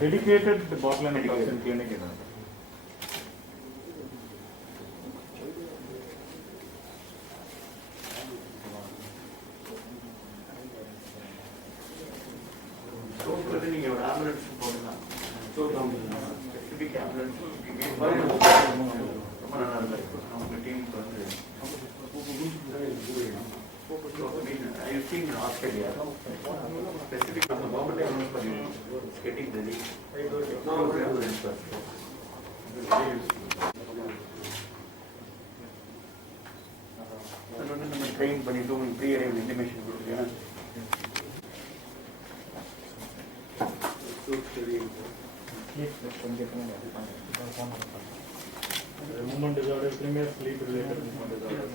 Dedicated botulinum toxin clinic ಇದೆ. I've seen in Australia, specific from the government is getting ready. Train பண்ணிட்டு pre-arrival intimation கொடுக்குறேன். Movement disorder, premier sleep related movement disorder.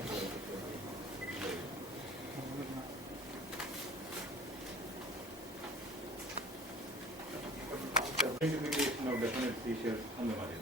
Identification of definite seizures on the body.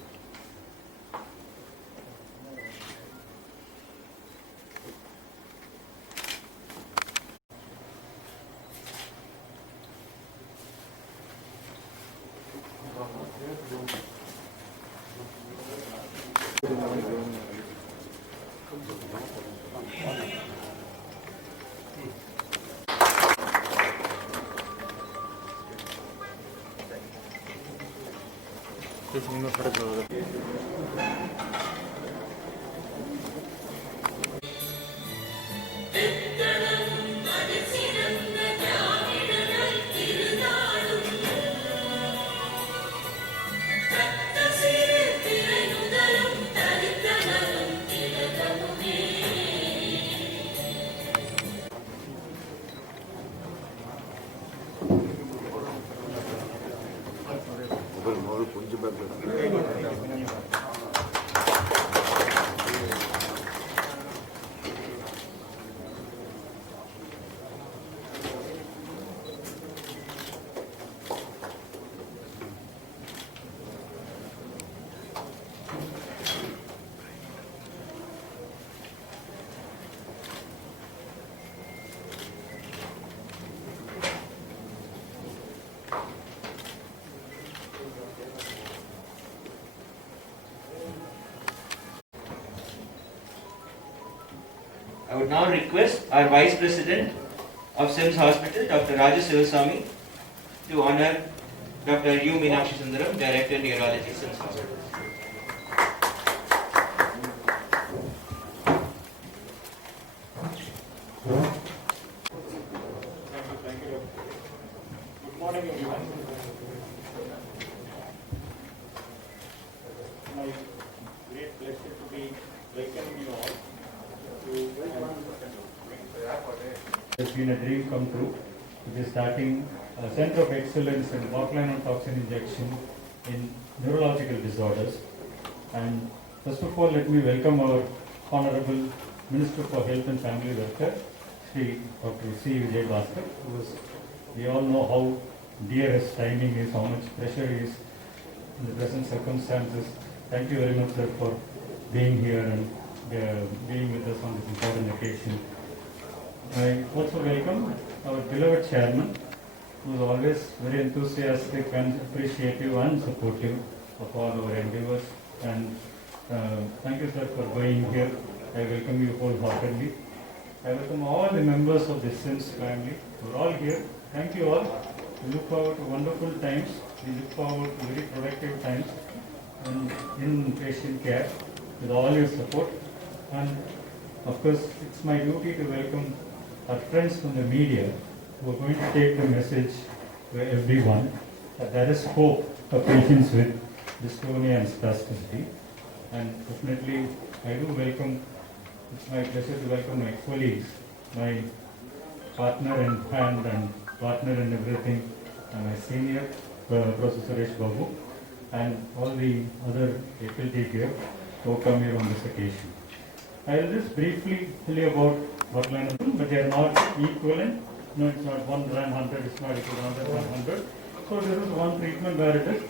I would now request our Vice President of SIMS Hospital, Dr. Rajesh Sivaswamy, to honor Dr. U. Meenakshi Sundaram, Director Neurology, SIMS Hospital. Thank you. Good morning, everyone. My great pleasure to be welcoming you all. It's been a dream come true. It is starting a Center of Excellence in botulinum toxin injection in neurological disorders. And first of all, let me welcome our Honorable Minister for Health and Family Welfare, Shri Dr. C. Vijay Bhaskar, who is, we all know how dear his timing is, how much pressure he is in the present circumstances. Thank you very much, sir, for being here and being with us on this important occasion. I also welcome our beloved chairman, who is always very enthusiastic and appreciative and supportive of all our endeavors. And thank you, sir, for being here. I welcome you wholeheartedly. I welcome all the members of the SIMS family who are all here. Thank you all. We look forward to wonderful times. We look forward to very productive times in patient care with all your support. And of course, it's my duty to welcome our friends from the media who are going to take the message to everyone that there is hope for patients with dystonia and spasticity. And definitely, I do welcome, it's my pleasure to welcome my colleagues, my partner in hand and partner in everything, and my senior, Professor Suresh Babu, and all the other faculty here who come here on this occasion. I will just briefly tell you about botulinum, but they are not equivalent. No, it's not 1 gram 100, it's not equivalent to 100. So this is one treatment where it is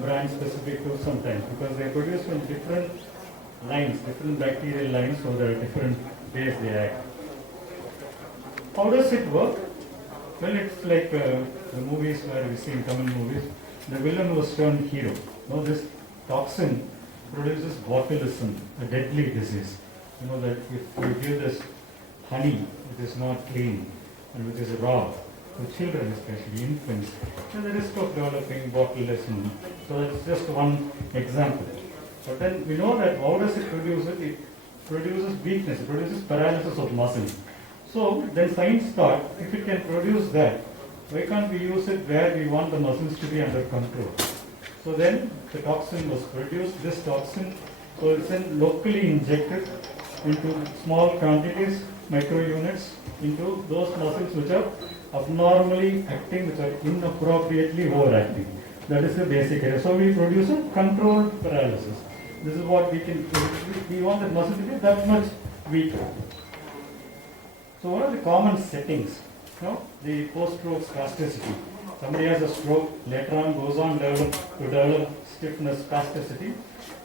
brand specific to sometimes, because they produce from different lines, different bacterial lines, so there are different ways they act. How does it work? Well, it's like the movies where we see in Tamil movies. the villain was turned hero. Now this toxin produces botulism, a deadly disease. You know that if you give this honey which is not clean and which is raw, to children especially, infants, then the risk of developing botulism. So that's just one example. But then we know that how does it produce it? It produces weakness, it produces paralysis of muscles. So then science thought, if it can produce that, why can't we use it where we want the muscles to be under control? So then the toxin was produced, this toxin, so it's then locally injected into small quantities, micro units, into those muscles which are abnormally acting, which are inappropriately overacting. That is the basic area. So we produce a controlled paralysis. This is what we can, we want the muscle to be that much weaker. So what are the common settings? You know, the post-stroke spasticity. Somebody has a stroke, later on goes on to develop stiffness, spasticity.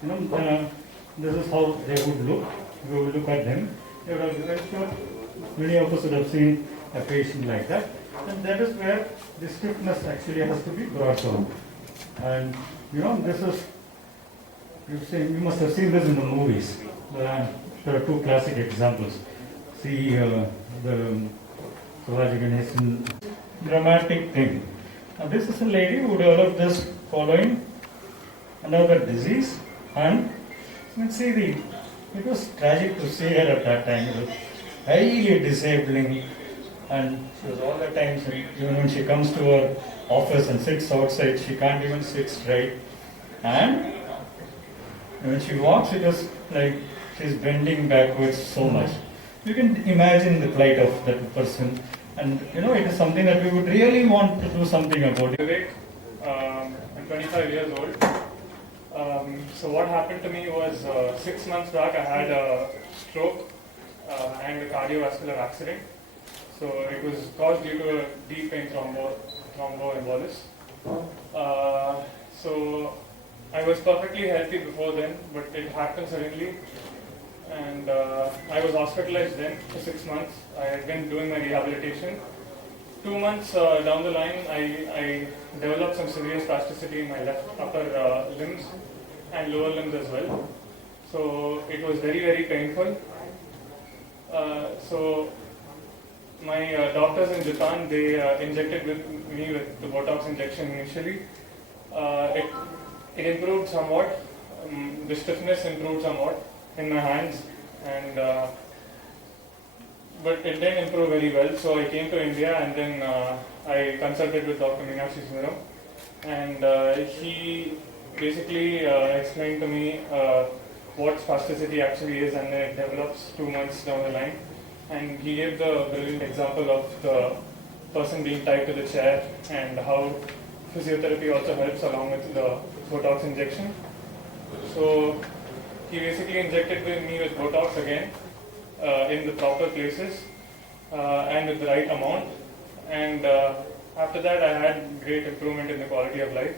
You know, this is how they would look. We will look at them. They would have, I'm sure many of us would have seen a patient like that. And that is where the stiffness actually has to be brought down. And you know, this is, you must have seen this in the movies. There are two classic examples. See the Shivaji Ganesan dramatic thing. Now this is a lady who developed this following another disease, and you can see it was tragic to see her at that time. It was highly disabling, and she was all the time, even when she comes to her office and sits outside, she can't even sit straight. And when she walks, it was like she's bending backwards so much. You can imagine the plight of that person, and you know, it is something that we would really want to do something about. Vivek, I'm 25 years old. So what happened to me was 6 months back I had a stroke and a cardiovascular accident. So it was caused due to a deep vein thromboembolus. So I was perfectly healthy before then, but it happened suddenly. And I was hospitalized then for 6 months. I had been doing my rehabilitation. 2 months down the line, I developed some severe spasticity in my left upper limbs and lower limbs as well. So it was very, very painful. So my doctors in Japan, they injected me with the Botox injection initially. It improved somewhat. The stiffness improved somewhat in my hands, and but it didn't improve very well. So I came to India, and then I consulted with Dr. Meenakshi Sundaram, and he basically explained to me what spasticity actually is, and then it develops 2 months down the line. And he gave the brilliant example of the person being tied to the chair, and how physiotherapy also helps along with the Botox injection. So he basically injected me with Botox again in the proper places and with the right amount. And after that, I had great improvement in the quality of life.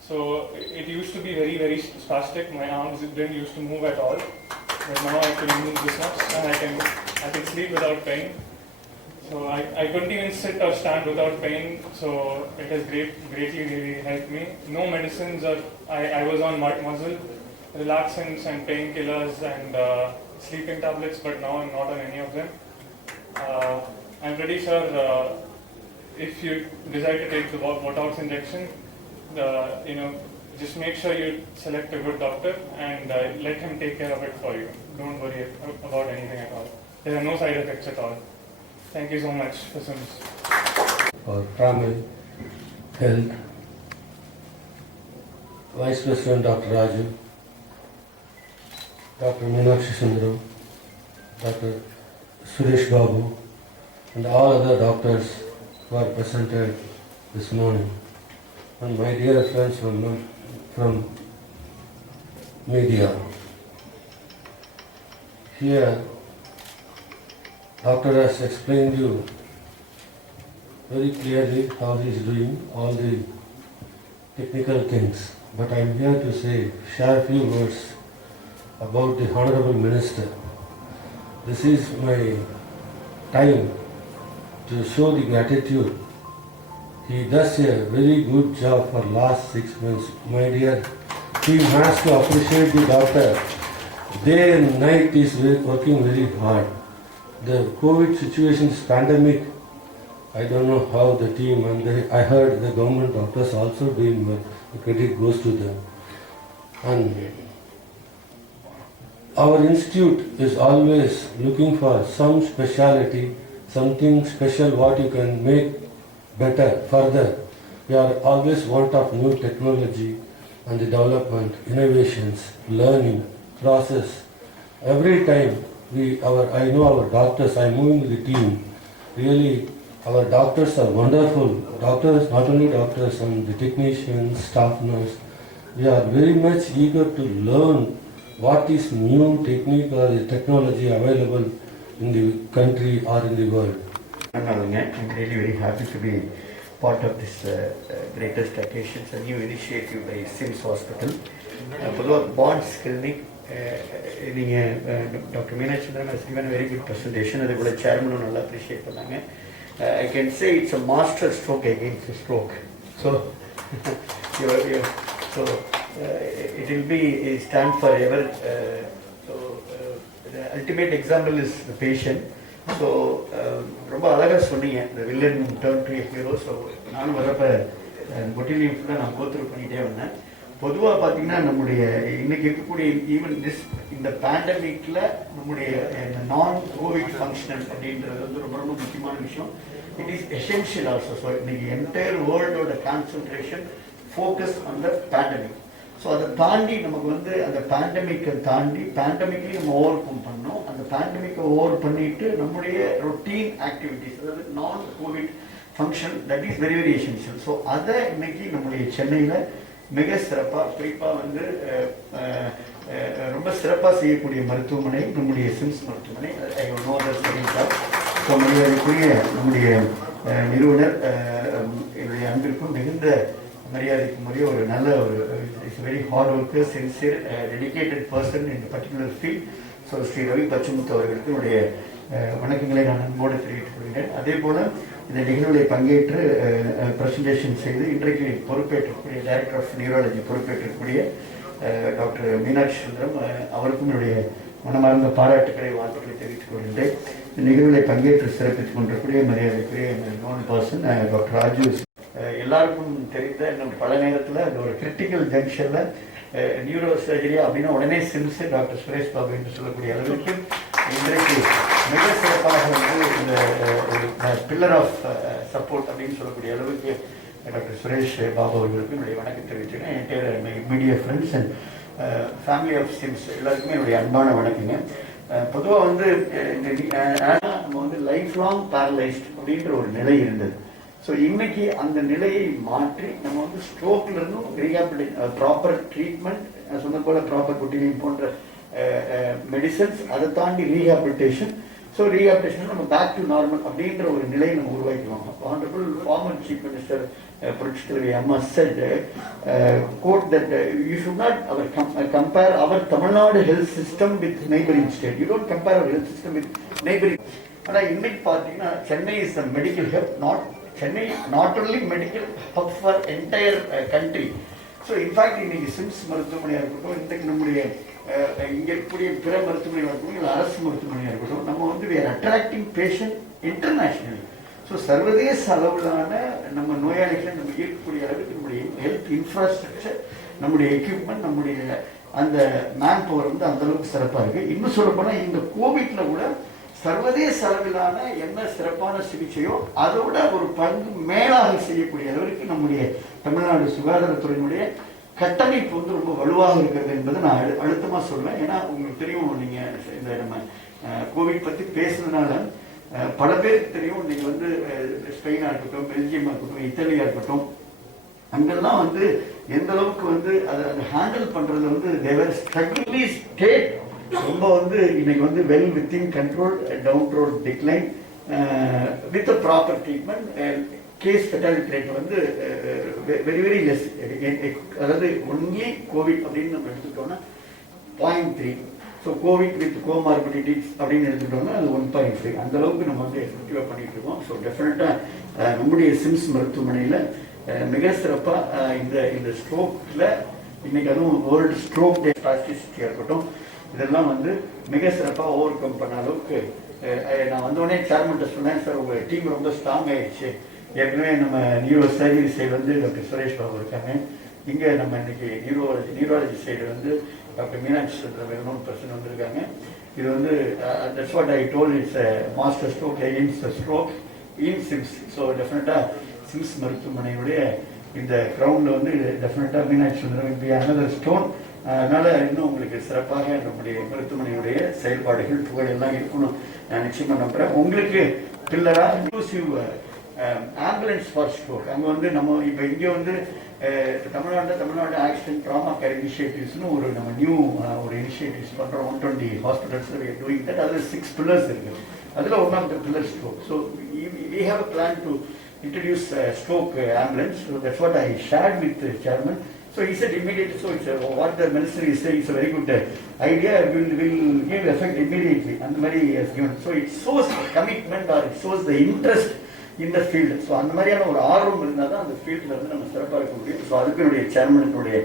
So it used to be very, very spastic. My arms didn't used to move at all. But now I can move this much, and I can sleep without pain. So I couldn't even sit or stand without pain. So it has greatly really helped me. No medicines, or I was on muscle relaxants and painkillers and sleeping tablets, but now I'm not on any of them. I'm pretty sure if you decide to take the Botox injection, just make sure you select a good doctor and let him take care of it for you. Don't worry about anything at all. There are no side effects at all. Thank you so much for SIMS. For Primary Health, Vice President Dr. Raju, Dr. Meenakshi Sundaram, Dr. Suresh Babu, and all other doctors who are presented this morning, and my dear friends from media. Here, Doctor has explained you very clearly how he is doing all the technical things, but I am here to share a few words about the Honorable Minister. This is my time to show the gratitude He does a very good job for last 6 months. My dear team has to appreciate the doctor. Day and night is working very hard. The COVID situation is pandemic. I don't know how the team I heard the government doctors also doing well. The credit goes to them. And our institute is always looking for some speciality, something special what you can make better further. We are always want of new technology and the development, innovations, learning, process. Every time I know our doctors, I move with the team. Really, our doctors are wonderful. Doctors, not only doctors and the technicians, staff nurse. We are very much eager to learn what is new technique or the technology available in the country or in the world. I'm really very happy to be part of this greatest occasions, a new initiative by SIMS Hospital. For Bonds Clinic, Dr. Meenakshi Sundaram has given a very good presentation. The chairman will appreciate it. I can say it's a master stroke against a stroke. So, it will be stand forever. The ultimate example is the patient. So ரொம்ப அழகாக சொன்னீங்க, இந்த villain turn to hero. So நானும் வரப்போ பொட்டிலையும் ஃபுல்லாக நான் கோத்ரூ பண்ணிகிட்டே வந்தேன். பொதுவாக பார்த்தீங்கன்னா நம்முடைய இன்னைக்கு இருக்கக்கூடிய ஈவன் இந்த பேண்டமிக்கில் நம்முடைய நான் கோவிட் ஃபங்க்ஷனல் அப்படின்றது வந்து ரொம்ப ரொம்ப முக்கியமான விஷயம். It is essential also. So இன்னைக்கு என்டையர் வேர்ல்டோட concentration focus on the pandemic. So அதை தாண்டி நமக்கு வந்து அந்த பேண்டமிக்கை தாண்டி பேண்டமிக்லையும் நம்ம ஓவர் கம் பண்ணோம். அந்த பேண்டமிக்கை ஓவர் பண்ணிட்டு நம்முடைய ரொட்டீன் ஆக்டிவிட்டிஸ், அதாவது நான் Covid function, that is very very essential. So அதை இன்னைக்கு நம்முடைய சென்னையில் மிக சிறப்பாக, குறிப்பாக வந்து ரொம்ப சிறப்பாக செய்யக்கூடிய மருத்துவமனை நம்முடைய சிம்ஸ் மருத்துவமனை. ஸோ மரியாதைக்குரிய நம்முடைய நிறுவனர் என்னுடைய அன்பிற்கும் மிகுந்த மரியாதைக்குரிய ஒரு நல்ல ஒரு very hard worker, sincere, dedicated person in particular field. So Shri Ravi Pachamuthu அவர்களுக்கு என்னுடைய வணக்கங்களை நான் அன்போடு தெரிவித்துக் கொள்கிறேன். அதே போல இந்த நிகழ்வுகளை பங்கேற்று பிரசன்டேஷன் செய்து இன்றைக்கு பொறுப்பேற்றக்கூடிய டைரக்டர் ஆஃப் நியூராலஜி பொறுப்பேற்றக்கூடிய டாக்டர் மீனாட்சி சுந்தரம் அவருக்கும் என்னுடைய மனமார்ந்த பாராட்டுக்களை, வாழ்த்துக்களை தெரிவித்துக் கொள்கின்றேன். இந்த நிகழ்வுகளை பங்கேற்று சிறப்பித்துக் கொண்டிருக்கூடிய மரியாதைக்குரிய நோன் பர்சன் டாக்டர் ராஜு. எல்லாருக்கும் தெரிந்த இன்னும் பல நேரத்தில் அந்த ஒரு கிரிட்டிக்கல் ஜங்ஷனில் நியூரோ சர்ஜரி அப்படின்னா உடனே சிம்ஸ் டாக்டர் சுரேஷ் பாபு என்று சொல்லக்கூடிய அளவிற்கு இன்றைக்கு மிக சிறப்பாக வந்து இந்த பில்லர் ஆஃப் சப்போர்ட் அப்படின்னு சொல்லக்கூடிய அளவுக்கு டாக்டர் சுரேஷ் பாபு அவர்களுக்கு என்னுடைய வணக்கம் தெரிவிச்சுக்கிறேன். Entire media friends and family of SIMS எல்லாருக்குமே என்னுடைய அன்பான வணக்கங்க. பொதுவாக வந்து நம்ம வந்து லைஃப் லாங் பேரலைஸ்ட் அப்படின்ற ஒரு நிலை இருந்தது. ஸோ இன்னைக்கு அந்த நிலையை மாற்றி நம்ம வந்து ஸ்ட்ரோக்ல இருந்தும் ரீஹாபிலிட்டேஷன், ப்ராப்பர் ட்ரீட்மெண்ட், சொன்ன போல ப்ராப்பர் குட்டிலிங் போன்ற மெடிசன்ஸ், அதை தாண்டி ரீஹாபிலிட்டேஷன். ஸோ ரீஹாபிலிட்டேஷன் நம்ம பேக் டு நார்மல் அப்படின்ற ஒரு நிலையை நம்ம உருவாக்கிடுவோம். ஆனரபிள் ஃபார்மர் சீஃப் மினிஸ்டர் புரட்சி தலைவி அம்மா said quote that you should not compare our Tamil Nadu health system with neighboring state. You don't compare our health system with neighboring. ஆனால் இன்னைக்கு பார்த்தீங்கன்னா Chennai is the medical hub, Chennai not only medical hub for entire country. So in fact இன்னைக்கு சிம்ஸ் மருத்துவமனையாக இருக்கட்டும், இன்றைக்கு நம்முடைய இங்கே இருக்கக்கூடிய பிற மருத்துவமனையாக இருக்கட்டும், இல்லை அரசு மருத்துவமனையாக இருக்கட்டும், நம்ம வந்து we are attracting patient internationally. So சர்வதேச அளவிலான நம்ம நோயாளிகளை நம்ம ஈர்க்கக்கூடிய அளவுக்கு நம்முடைய ஹெல்த் இன்ஃப்ராஸ்ட்ரக்சர், நம்முடைய எக்யூப்மெண்ட், நம்முடைய அந்த மேன் பவர் வந்து அந்த அளவுக்கு சிறப்பாக இருக்குது. இன்னும் சொல்லப்போனால் இந்த கோவிட்ல கூட சர்வதேச அளவிலான என்ன சிறப்பான சிகிச்சையோ அதோட ஒரு பங்கு மேலாக செய்யக்கூடிய அளவிற்கு நம்முடைய தமிழ்நாடு சுகாதாரத்துறையினுடைய கட்டமைப்பு வந்து ரொம்ப வலுவாக இருக்கிறது என்பதை நான் அழுத்தமாக சொல்வேன். ஏன்னா உங்களுக்கு தெரியும், நீங்கள் இந்த நம்ம கோவிட் பற்றி பேசுனதுனால பல பேருக்கு தெரியும். நீங்கள் வந்து ஸ்பெயினாக இருக்கட்டும், பெல்ஜியமாக இருக்கட்டும், இத்தாலியாக இருக்கட்டும், அங்கெல்லாம் வந்து எந்த அளவுக்கு வந்து அதை ஹேண்டில் பண்ணுறதுல வந்து தேவர் ஸ்ட்ரகிள்லி ஸ்டேட் ரொம்ப வந்து இன்னைக்கு வந்து well within control, downward decline with a proper treatment. Case fatality rate வந்து வெரி வெரி லெஸ். அதாவது ஒன்லி கோவிட் அப்படின்னு நம்ம எடுத்துக்கிட்டோம்னா 0.3. ஸோ கோவிட் வித் கோமார்பிடிட்டிஸ் அப்படின்னு எடுத்துக்கிட்டோம்னா அது 1.5 அந்த அளவுக்கு நம்ம வந்து எஃபெக்டிவாக பண்ணிட்டு இருக்கோம். ஸோ டெஃபினட்டாக நம்முடைய சிம்ஸ் மருத்துவமனையில் மிக சிறப்பாக இந்த ஸ்ட்ரோக்கில் இன்னைக்கு அதுவும் வேர்ல்டு ஸ்ட்ரோக் டே பிளாஸ்டிசிட்டியாக இருக்கட்டும், இதெல்லாம் வந்து மிக சிறப்பாக ஓவர் கம் பண்ண அளவுக்கு நான் வந்தோடனே சேர்மன்ட்ட சொன்னேன், சார் உங்கள் டீம் ரொம்ப ஸ்ட்ராங் ஆயிடுச்சு. ஏற்கனவே நம்ம நியூரோ சர்ஜரி சைடு வந்து டாக்டர் சுரேஷ் பாபு இருக்காங்க, இங்கே நம்ம இன்னைக்கு நியூராலஜி சைடு வந்து டாக்டர் மீனாட்சி சுந்தரம் பர்சன் வந்திருக்காங்க. இது வந்து that's what I told it's master stroke AIIMS stroke in Sims. So டெஃபினட்டாக சிம்ஸ் மருத்துவமனையுடைய இந்த கிரவுண்டில் வந்து டெஃபினட்டாக மீனாட்சி சுந்தரம் பி அனதர் ஸ்டோன். அதனால இன்னும் உங்களுக்கு சிறப்பாக நம்முடைய மருத்துவமனையுடைய செயல்பாடுகள் புகழெல்லாம் இருக்கணும் நான் நிச்சயமாக நம்புகிறேன். உங்களுக்கு பில்லரா இன்க்ளூசிவ் ஆம்புலன்ஸ் ஃபார் ஸ்ட்ரோக் அங்கே வந்து நம்ம இப்போ இங்கே வந்து தமிழ்நாடு ஆக்சிடென்ட் ட்ராமா கேர் இனிஷியேட்டிவ்ஸ்னு ஒரு நம்ம நியூ ஒரு இனிஷியேட்டிவ்ஸ் பண்ணுறோம். 120 ஹாஸ்பிட்டல்ஸ் டூயிங் தட். அதில் 6 pillars இருக்குது. அதில் one of the pillar stroke. So we have a plan to introduce stroke ambulance. So that's what I shared with the chairman. So he said immediately, so it's what the minister is saying is a very good idea, will give effect immediately. And the Mary has given. So it shows commitment or it shows the interest in the field. So அந்த மாதிரியான ஒரு ஆர்வம் இருந்தால் தான் அந்த ஃபீல்டில் வந்து நம்ம சிறப்பாக இருக்க முடியும். ஸோ அதுக்கு என்னுடைய சேர்மனுடைய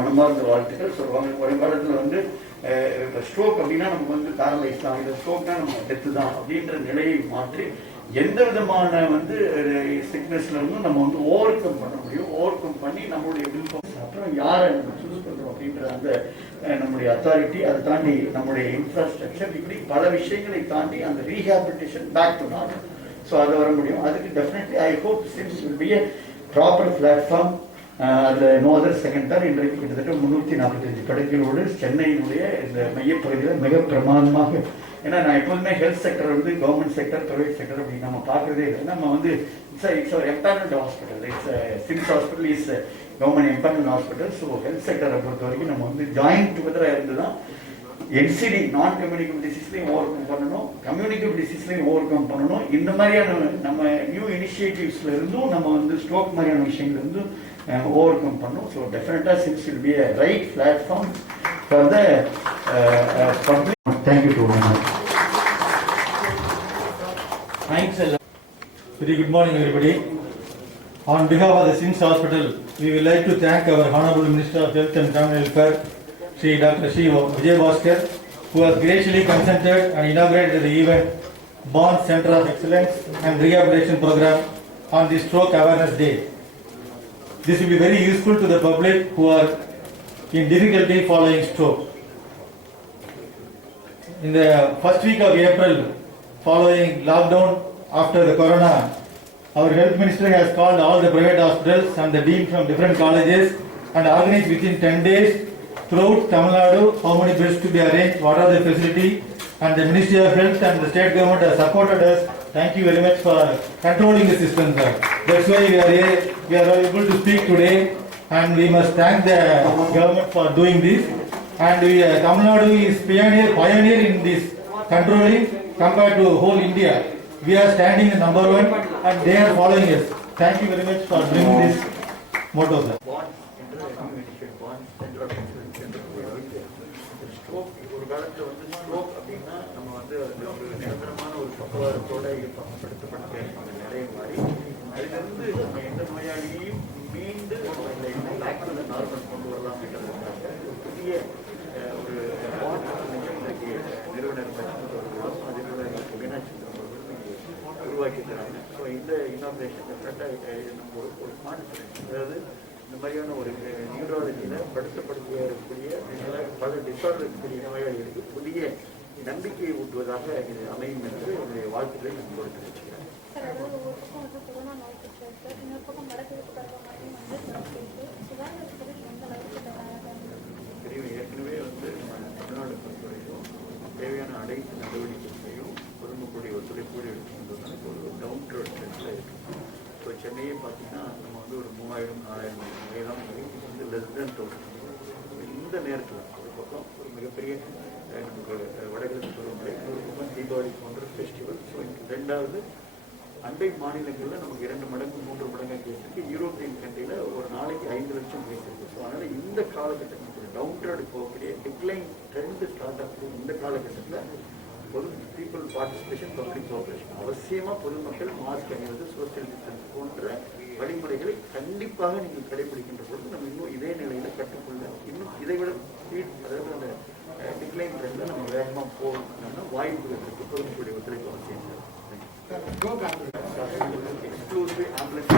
மனமார்ந்த வாழ்த்துக்கள். ஸோ வருங்காலத்தில் வந்து இப்போ ஸ்ட்ரோக் அப்படின்னா நமக்கு வந்து பேரலைஸ் இந்த ஸ்ட்ரோக்னா நம்ம டெத்து தான் அப்படின்ற நிலையை மாற்றி எந்த விதமான வந்து சிக்னஸ்ல இருந்தும் நம்ம வந்து ஓவர் கம் பண்ண முடியும். ஓவர் கம் பண்ணி நம்மளுடைய அப்புறம் யாரை நம்ம சூஸ் பண்றோம் அப்படின்ற அந்த நம்முடைய அத்தாரிட்டி, அதை தாண்டி நம்முடைய இன்ஃப்ராஸ்ட்ரக்சர், இப்படி பல விஷயங்களை தாண்டி அந்த rehabilitation back to normal. So அது வர முடியும். அதுக்கு definitely I hope SIMS will be a proper platform. அதில் நோ அதர் செகண்ட் தான். இன்றைக்கு கிட்டத்தட்ட 345 படுக்கைகளோடு சென்னையினுடைய இந்த மையப்பகுதியில் மிக பிரமாதமாக, ஏன்னா நான் எப்போதுமே ஹெல்த் செக்டர் வந்து கவர்மெண்ட் செக்டர் ப்ரைவேட் செக்டர் அப்படின்னு நம்ம பார்க்குறதே இல்லை. நம்ம வந்து it's empanelled hospital. SIMS hospital is government empanelled hospital. So health செக்டரை பொறுத்த வரைக்கும் நம்ம வந்து ஜாயின்ட் டுகெதராக இருந்து தான் NCD நான் கம்யூனிகபிள் டிசீஸ்லையும் ஓவர் கம் பண்ணணும், கம்யூனிகபிள் டிசீஸ்லையும் ஓவர் கம் பண்ணணும். இந்த மாதிரியான நம்ம நியூ இனிஷியேட்டிவ்ஸ்ல இருந்தும் நம்ம வந்து ஸ்ட்ரோக் மாதிரியான விஷயங்கள் இருந்தும் ஓவர் கம் பண்ணணும். ஸோ டெஃபினட்டாக Sims will B a right platform for the public. Thank you to all. Thanks a lot. Very good morning, everybody. On behalf of the SIMS Hospital, we would like to thank our Honorable Minister of Health and Family Welfare, Shri Dr. Shri Vijay Bhaskar, who has graciously consented and inaugurated the event Bond Center of Excellence and Rehabilitation Program on the Stroke Awareness Day. This will be very useful to the public who are in difficulty following stroke. In the first week of April, following lockdown after the corona, our health minister has called all the private hospitals and the deans from different colleges and organized within 10 days throughout Tamil Nadu how many beds to be arranged, what are the facility, and the Ministry of Health and the state government has supported us. Thank you very much for controlling the system, sir. That's why we are able to speak today, and we must thank the government for doing this. And Tamil Nadu is pioneer in this controlling compared to whole India. We are standing in number 1 and they are following us. Thank you very much for bringing this motto, sir. Stroke ஒரு காலத்தில் வந்து ஸ்ட்ரோக் அப்படின்னா நம்ம வந்து ஒரு நிரந்தரமான ஒரு பக்கவாதத்தோட படுத்தப்பட்ட நிறைய மாதிரி அதிலிருந்து நம்ம எந்த நோயாளியையும் மீண்டு லாக்டோட நார்மல் கொண்டு வரலாம் அப்படின்றதுக்காக ஒரு புதிய ஒரு இன்னைக்கு நிறுவனர் அதோட மீனாட்சி உருவாக்கி தராங்க. ஸோ இந்த இனாகிரேஷன் டெஃபினட்டாக நம்ம ஒரு கான்ஃபிடன்ஸ், அதாவது இந்த மாதிரியான ஒரு நியூராலஜியில் படுத்தக்கூடிய பல டிசார்டர் இருக்கக்கூடிய நோயாளிகளுக்கு புதிய நம்பிக்கையை ஊட்டுவதாக இது அமையும் என்று என்னுடைய வாழ்த்துக்களை நான் கொடுத்து வச்சுக்கிறேன். ஏற்கனவே வந்து தமிழ்நாடு பொறுத்தவரைக்கும் தேவையான அனைத்து நடவடிக்கைகளையும் பொதுமக்களுடைய ஒத்துழைப்போடு எடுத்துக்கொண்டு ஒரு டவுன் டு எர்த் சென்டரில் இருக்குது. ஸோ சென்னையே பார்த்தீங்கன்னா நம்ம வந்து ஒரு 3000-4000 வகைதான் வந்து லெஸ் தென் 1000. இந்த நேரத்தில் ஒரு பக்கம் ஒரு மிகப்பெரிய நமக்கு வடகிழக்கு பருவமழை, ஒரு பக்கம் தீபாவளி போன்ற ஃபெஸ்டிவல். ஸோ ரெண்டாவது அண்டை மாநிலங்களில் நமக்கு 2 மடங்கு 3 மடங்கு கேஸ் இருக்குது. யூரோப்பியன் கண்ட்ரியில் ஒரு நாளைக்கு 5 லட்சம் கேஸ் இருக்குது. ஸோ அதனால் இந்த காலகட்டத்தில் டவுன்ட்ரோடு போகக்கூடிய டிக்ளைன் ட்ரெண்ட் ஸ்டார்ட் ஆகுது. இந்த காலகட்டத்தில் பொது பீப்புள் பார்ட்டிசிபேஷன், பப்ளிக் கோஆபரேஷன் அவசியமாக பொதுமக்கள் மாஸ்க் அணிவது, சோசியல் டிஸ்டன்ஸ் போன்ற வழிமுறைகளை கண்டிப்பாக நீங்கள் கடைபிடிக்கின்ற பொழுது நம்ம இன்னும் இதே நிலையில் கட்டுக்குள்ள இன்னும் இதை விட ஸ்பீட், அதாவது அந்த டிக்ளைன் ட்ரெண்டில் நம்ம வேகமாக போகணும்னா வாய்ப்புகள் இருக்குது. பொதுமக்களுடைய ஒத்துழைப்பு அவசியம். Exclusive ambulance